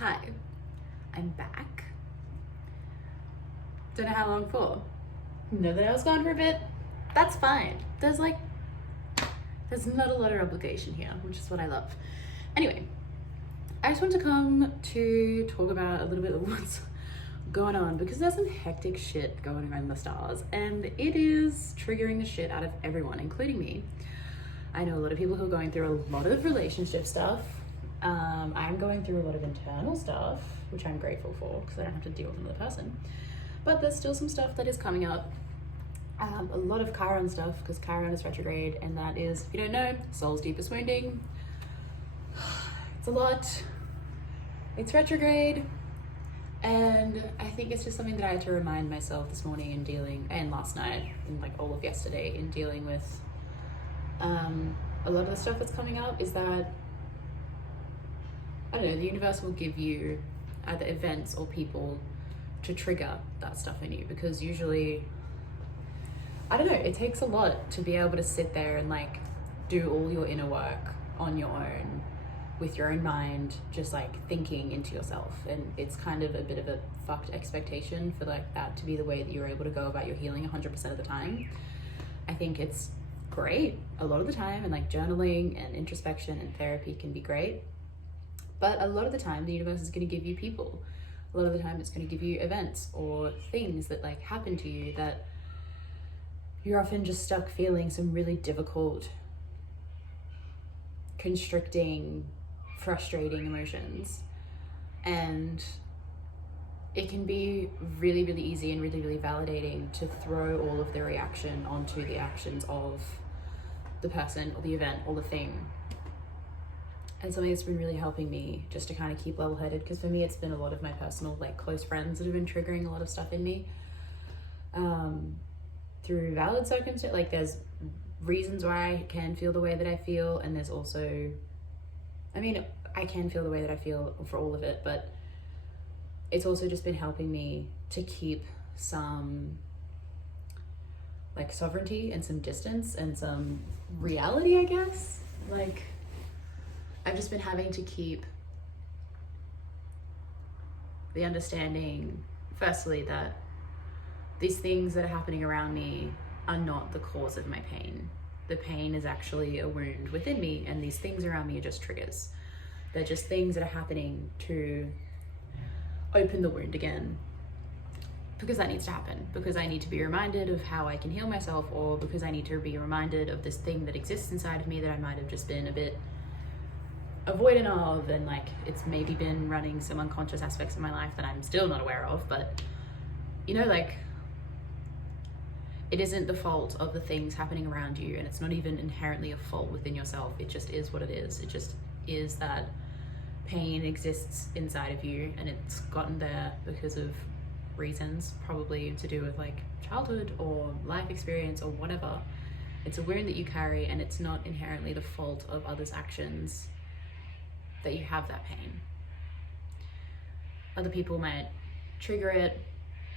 Hi, I'm back. Don't know how long for. Know that I was gone for a bit. That's fine. There's not a lot of obligation here, which is what I love. Anyway, I just want to come to talk about a little bit of what's going on because there's some hectic shit going around the stars and it is triggering the shit out of everyone, including me. I know a lot of people who are going through a lot of relationship stuff. I'm going through a lot of internal stuff, which I'm grateful for because I don't have to deal with another person. But there's still some stuff that is coming up. A lot of Chiron stuff because Chiron is retrograde, and that is, if you don't know, soul's deepest wounding. It's a lot. It's retrograde. And I think it's just something that I had to remind myself this morning and last night and like all of yesterday in dealing with a lot of the stuff that's coming up is that, I don't know, the universe will give you either events or people to trigger that stuff in you, because usually, I don't know, it takes a lot to be able to sit there and like do all your inner work on your own with your own mind, just like thinking into yourself. And it's kind of a bit of a fucked expectation for like that to be the way that you're able to go about your healing 100% of the time. I think it's great a lot of the time, and like journaling and introspection and therapy can be great. But a lot of the time, the universe is going to give you people. A lot of the time, it's going to give you events or things that like happen to you that you're often just stuck feeling some really difficult, constricting, frustrating emotions. And it can be really, really easy and really, really validating to throw all of the reaction onto the actions of the person or the event or the thing. And something that's been really helping me just to kind of keep level-headed, because for me it's been a lot of my personal like close friends that have been triggering a lot of stuff in me through valid circumstance. Like there's reasons why I can feel the way that I feel, and there's also, I mean, I can feel the way that I feel for all of it, but it's also just been helping me to keep some like sovereignty and some distance and some reality, I guess. Like I've just been having to keep the understanding, firstly, that these things that are happening around me are not the cause of my pain. The pain is actually a wound within me, and these things around me are just triggers. They're just things that are happening to open the wound again, because that needs to happen, because I need to be reminded of how I can heal myself, or because I need to be reminded of this thing that exists inside of me that I might have just been a bit avoidant of, and like it's maybe been running some unconscious aspects of my life that I'm still not aware of. But you know, like it isn't the fault of the things happening around you, and it's not even inherently a fault within yourself. It just is what it is. It just is that pain exists inside of you, and it's gotten there because of reasons, probably to do with like childhood or life experience or whatever. It's a wound that you carry, and it's not inherently the fault of others' actions that you have that pain. Other people might trigger it,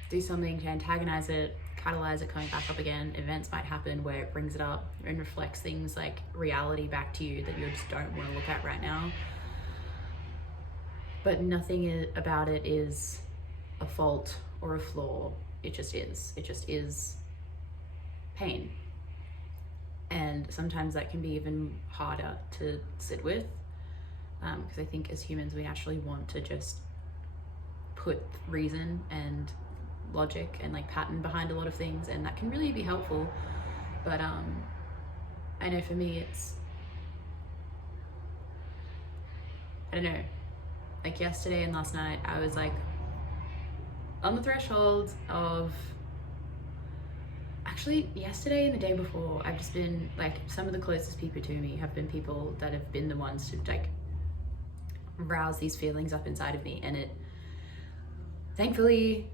do something to antagonize it, catalyze it coming back up again. Events might happen where it brings it up and reflects things like reality back to you that you just don't want to look at right now. But nothing about it is a fault or a flaw. It just is. It just is pain. And sometimes that can be even harder to sit with, because I think as humans we naturally want to just put reason and logic and like pattern behind a lot of things, and that can really be helpful. But I know for me it's, I don't know, like yesterday and last night I was like on the threshold of, actually yesterday and the day before, I've just been like, some of the closest people to me have been people that have been the ones to like rouse these feelings up inside of me. And it, thankfully,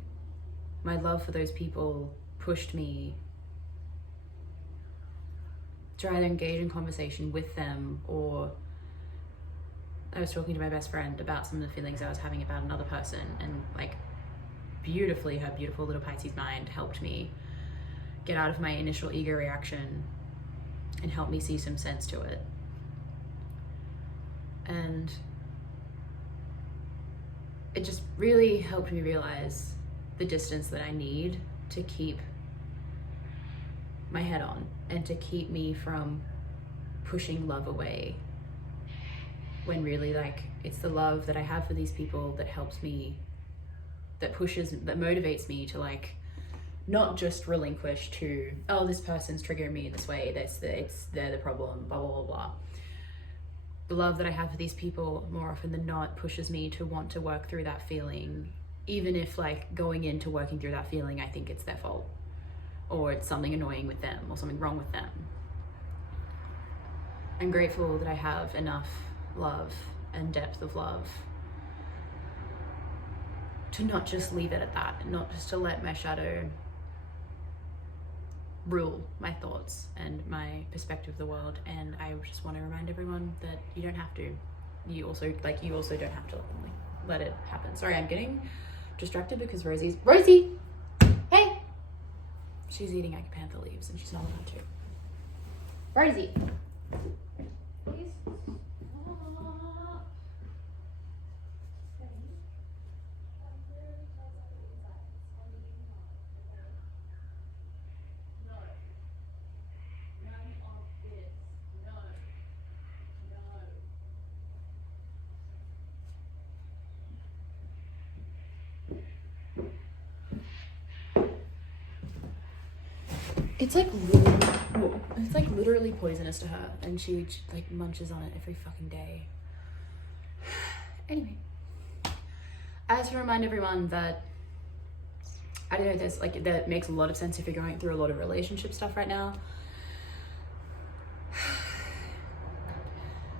my love for those people pushed me to either engage in conversation with them, or I was talking to my best friend about some of the feelings I was having about another person, and like beautifully, her beautiful little Pisces mind helped me get out of my initial ego reaction and help me see some sense to it. And it just really helped me realize the distance that I need to keep my head on and to keep me from pushing love away, when really, like, it's the love that I have for these people that helps me, that pushes, that motivates me to, like, not just relinquish to, oh, this person's triggering me in this way, they're the problem, blah, blah, blah, blah. The love that I have for these people more often than not pushes me to want to work through that feeling, even if, like, going into working through that feeling, I think it's their fault, or it's something annoying with them, or something wrong with them. I'm grateful that I have enough love and depth of love to not just leave it at that, and not just to let my shadow rule my thoughts and my perspective of the world. And I just want to remind everyone that you don't have to. You also don't have to let it happen. Sorry, I'm getting distracted because Rosie, hey! She's eating Panther leaves and she's not allowed to. Rosie! Please. It's like literally poisonous to her, and she like munches on it every fucking day. Anyway, I just want to remind everyone that, I don't know, there's like, that makes a lot of sense if you're going through a lot of relationship stuff right now,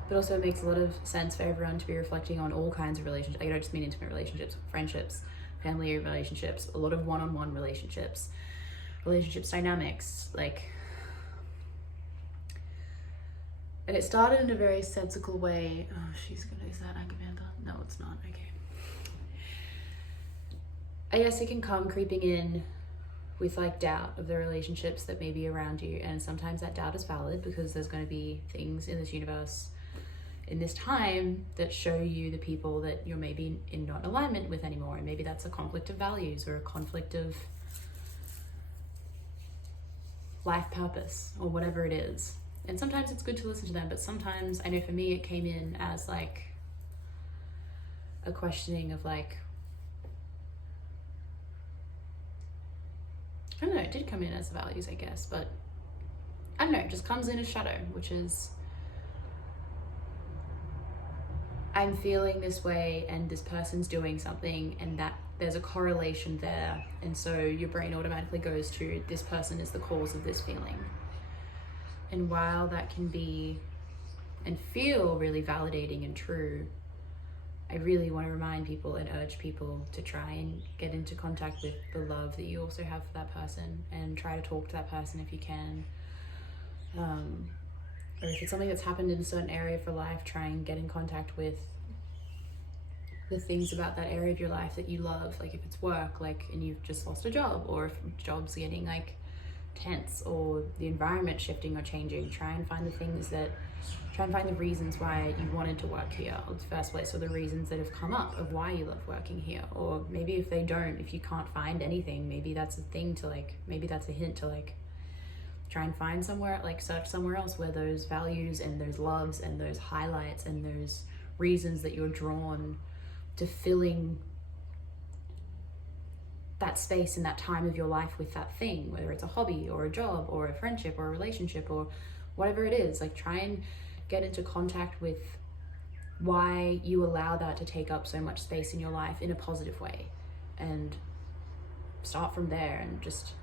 but also it makes a lot of sense for everyone to be reflecting on all kinds of relationships. I don't just mean intimate relationships, friendships, family relationships, a lot of one-on-one relationships dynamics, like, and it started in a very sensical way. Oh, she's gonna, is that Panther? No, it's not. Okay. I guess it can come creeping in with like doubt of the relationships that may be around you, and sometimes that doubt is valid because there's going to be things in this universe in this time that show you the people that you're maybe in not alignment with anymore, and maybe that's a conflict of values or a conflict of life purpose or whatever it is. And sometimes it's good to listen to them, but sometimes, I know for me, it came in as like a questioning of like, I don't know, it did come in as values, I guess, but I don't know, it just comes in as shadow, which is, I'm feeling this way and this person's doing something, and that there's a correlation there, and so your brain automatically goes to, this person is the cause of this feeling. And while that can be and feel really validating and true, I really want to remind people and urge people to try and get into contact with the love that you also have for that person, and try to talk to that person if you can. Or if it's something that's happened in a certain area of your life, try and get in contact with the things about that area of your life that you love. Like if it's work, like, and you've just lost a job, or if job's getting like tense, or the environment shifting or changing, try and find the reasons why you wanted to work here in the first place, or the reasons that have come up of why you love working here. Or maybe if you can't find anything, maybe that's a thing to like, maybe that's a hint to like, try and find somewhere, like search somewhere else where those values and those loves and those highlights and those reasons that you're drawn to filling that space in that time of your life with that thing, whether it's a hobby or a job or a friendship or a relationship or whatever it is. Like, try and get into contact with why you allow that to take up so much space in your life in a positive way, and start from there, and just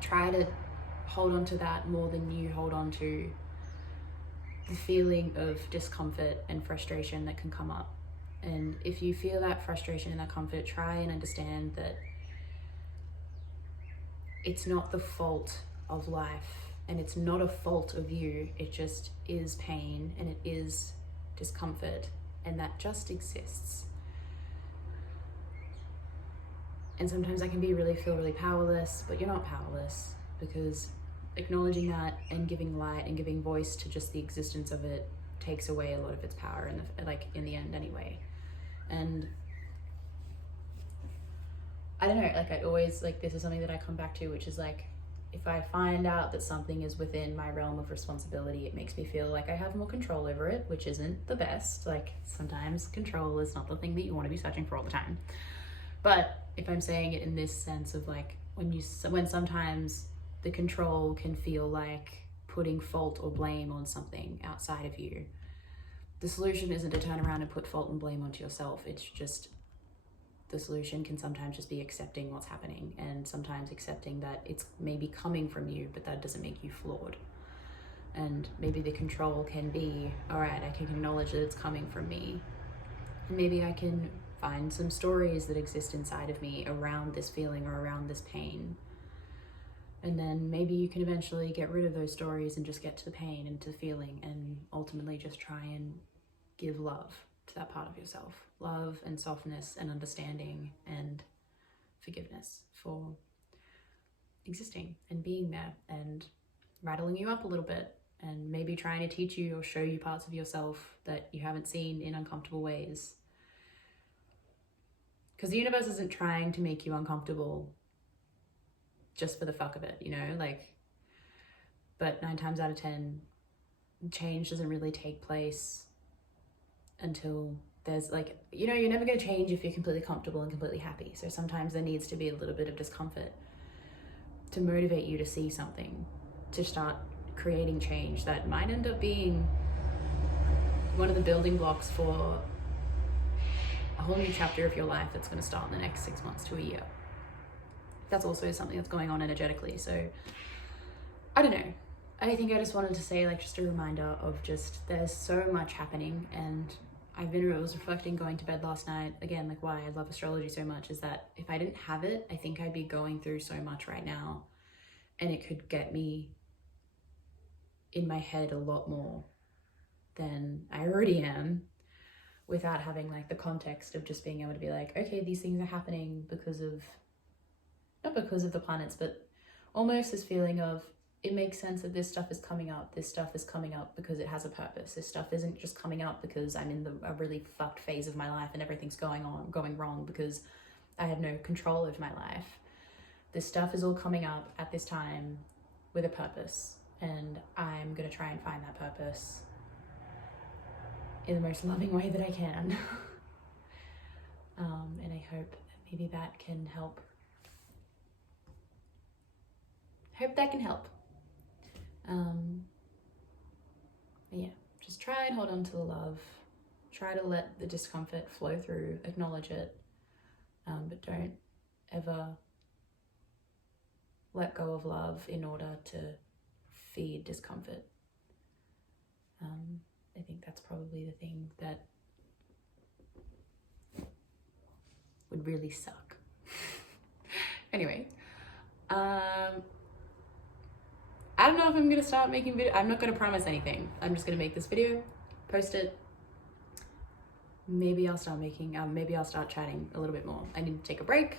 try to hold on to that more than you hold on to the feeling of discomfort and frustration that can come up. And if you feel that frustration and that comfort, try and understand that it's not the fault of life, and it's not a fault of you. It just is pain, and it is discomfort, and that just exists. And sometimes that can feel really powerless, but you're not powerless, because acknowledging that and giving light and giving voice to just the existence of it takes away a lot of its power in the end anyway. And I don't know, like I always, like this is something that I come back to, which is like, if I find out that something is within my realm of responsibility, it makes me feel like I have more control over it, which isn't the best. Like sometimes control is not the thing that you want to be searching for all the time. But if I'm saying it in this sense of like, when sometimes the control can feel like putting fault or blame on something outside of you, the solution isn't to turn around and put fault and blame onto yourself. It's just, the solution can sometimes just be accepting what's happening, and sometimes accepting that it's maybe coming from you, but that doesn't make you flawed. And maybe the control can be, all right, I can acknowledge that it's coming from me. And maybe I can find some stories that exist inside of me around this feeling or around this pain. And then maybe you can eventually get rid of those stories and just get to the pain and to the feeling, and ultimately just try and give love to that part of yourself. Love and softness and understanding and forgiveness for existing and being there and rattling you up a little bit, and maybe trying to teach you or show you parts of yourself that you haven't seen in uncomfortable ways. Because the universe isn't trying to make you uncomfortable just for the fuck of it, you know, like, but 9 times out of 10, change doesn't really take place until there's like, you know, you're never going to change if you're completely comfortable and completely happy. So sometimes there needs to be a little bit of discomfort to motivate you to see something, to start creating change that might end up being one of the building blocks for a whole new chapter of your life that's going to start in the next 6 months to a year. That's also something that's going on energetically. So I don't know. I think I just wanted to say, like, just a reminder of just, there's so much happening. And I was reflecting going to bed last night, again, like why I love astrology so much is that if I didn't have it, I think I'd be going through so much right now, and it could get me in my head a lot more than I already am, without having like the context of just being able to be like, okay, these things are happening because of, not because of the planets, but almost this feeling of, it makes sense that this stuff is coming up. This stuff is coming up because it has a purpose. This stuff isn't just coming up because I'm in a really fucked phase of my life and everything's going wrong because I have no control over my life. This stuff is all coming up at this time with a purpose, and I'm gonna try and find that purpose in the most loving way that I can. And I hope that maybe that can help. Hope that can help. Yeah, just try and hold on to the love. Try to let the discomfort flow through, acknowledge it, but don't ever let go of love in order to feed discomfort. I think that's probably the thing that would really suck. Anyway, I don't know if I'm gonna start making video. I'm not gonna promise anything. I'm just gonna make this video, post it. Maybe I'll start making, maybe I'll start chatting a little bit more. I need to take a break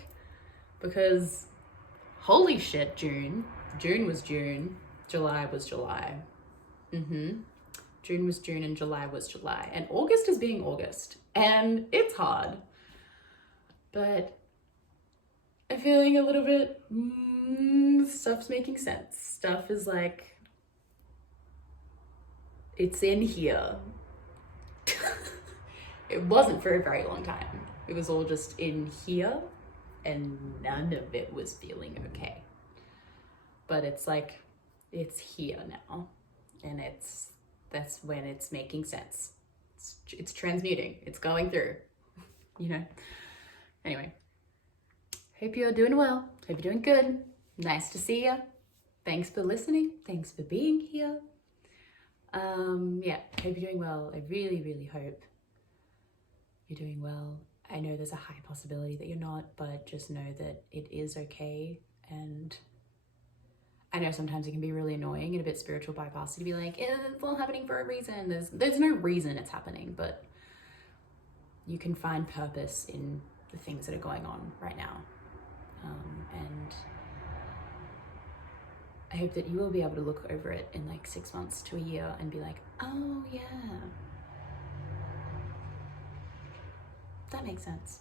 because holy shit, June was June, July was July. June was June and July was July. And August is being August. And it's hard. But I'm feeling a little bit, stuff's making sense. Stuff is like, it's in here. It wasn't for a very long time. It was all just in here and none of it was feeling okay. But it's like, it's here now. And that's when it's making sense. It's transmuting, it's going through, you know? Anyway, hope you're doing well. Hope you're doing good. Nice to see you. Thanks for listening. Thanks for being here. Yeah, hope you're doing well. I really, really hope you're doing well. I know there's a high possibility that you're not, but just know that it is okay. And I know sometimes it can be really annoying and a bit spiritual bypass to be like, it's all happening for a reason. There's no reason it's happening, but you can find purpose in the things that are going on right now. And I hope that you will be able to look over it in like 6 months to a year and be like, oh yeah, that makes sense.